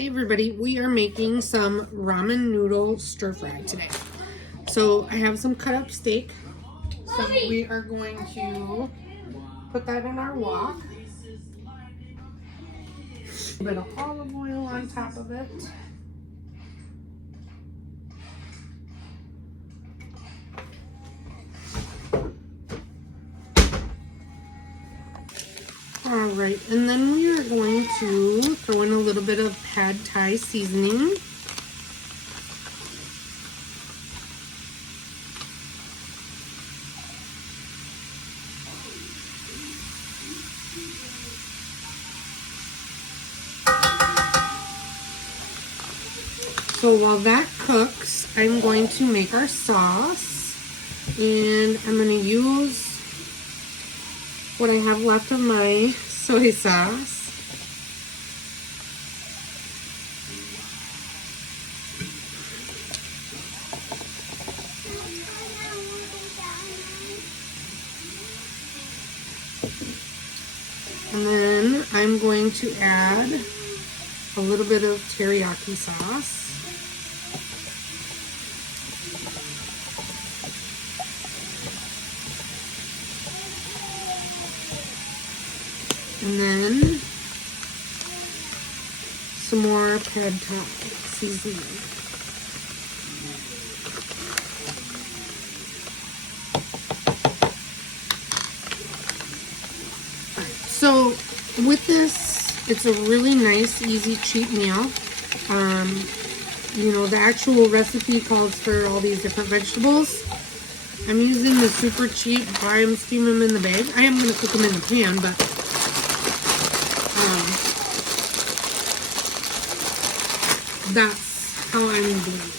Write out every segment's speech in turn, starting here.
Hey everybody, we are making some ramen noodle stir fry today. So I have some cut up steak. So we are going to put that in our wok. A bit of olive oil on top of it. Alright, and then we are going to throw in a little bit of pad thai seasoning. So while that cooks, I'm going to make our sauce, and I'm going to use what I have left of my soy sauce. And then I'm going to add a little bit of teriyaki sauce. And then some more pad thai seasoning. So with this, it's a really nice, easy, cheap meal. You know, the actual recipe calls for all these different vegetables. I'm using the super cheap, buy them, steam them in the bag. I am going to cook them in the pan, but that's how I'm doing it.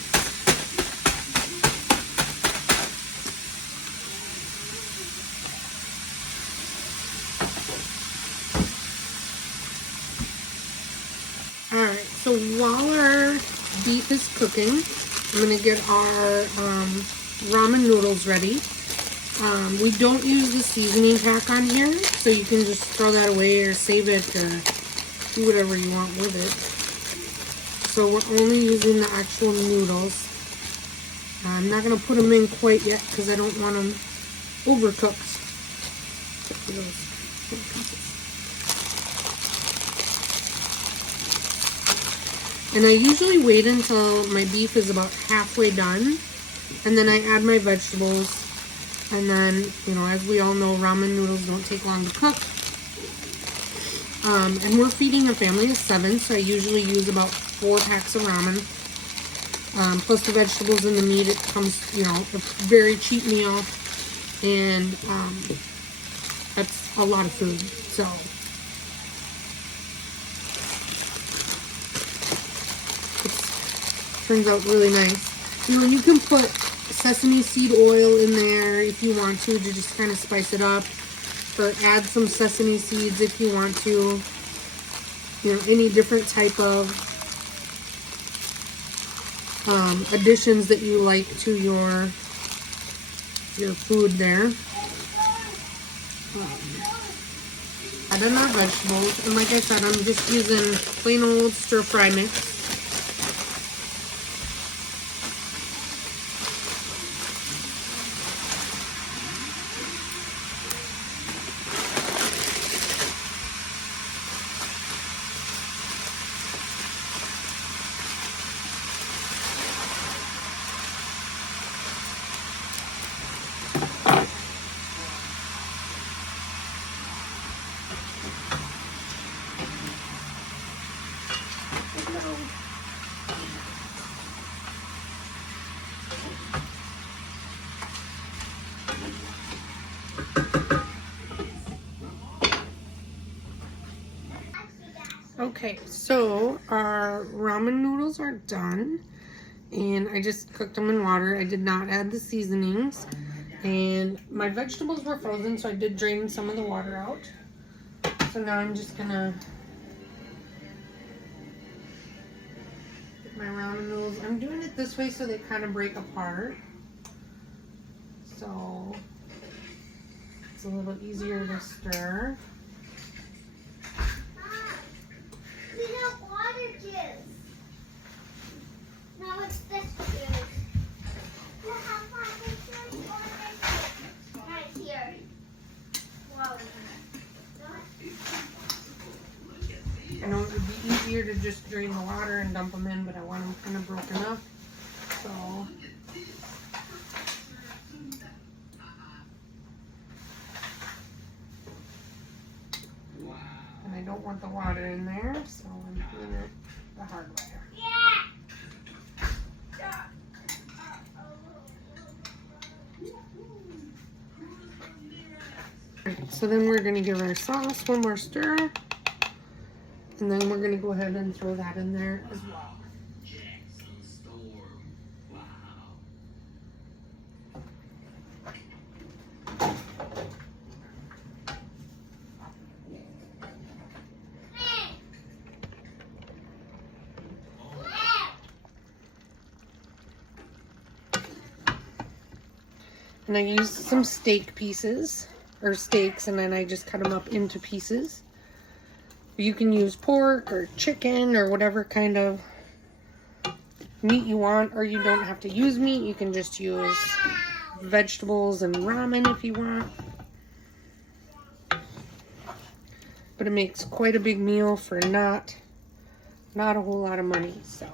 Alright, so while our beef is cooking, I'm going to get our ramen noodles ready. We don't use the seasoning pack on here, so you can just throw that away or save it or do whatever you want with it. So we're only using the actual noodles. I'm not going to put them in quite yet because I don't want them overcooked. And I usually wait until my beef is about halfway done, and then I add my vegetables. And then, you know, as we all know, ramen noodles don't take long to cook. And we're feeding a family of 7, so I usually use about 4 packs of ramen. Plus the vegetables and the meat, it comes, you know, a very cheap meal. And that's a lot of food, so. Turns out really nice. You know, you can put sesame seed oil in there if you want to just kind of spice it up, or add some sesame seeds if you want to. You know, any different type of additions that you like to your food there. Add in our vegetables, and like I said, I'm just using plain old stir fry mix. Okay, so our ramen noodles are done, and I just cooked them in water. I did not add the seasonings, and my vegetables were frozen, so I did drain some of the water out. So now I'm just gonna get my ramen noodles. I'm doing it this way so they kind of break apart, so it's a little easier to stir. We have water juice. I know it would be easier to just drain the water and dump them in, but I want them kind of broken up. So and I don't want the water in there, so I'm doing it the hard way. Alright, so then we're going to give our sauce one more stir, and then we're going to go ahead and throw that in there as well. And I used some steak pieces, or steaks, and then I just cut them up into pieces. You can use pork or chicken or whatever kind of meat you want, or you don't have to use meat. You can just use vegetables and ramen if you want. But it makes quite a big meal for not a whole lot of money, so.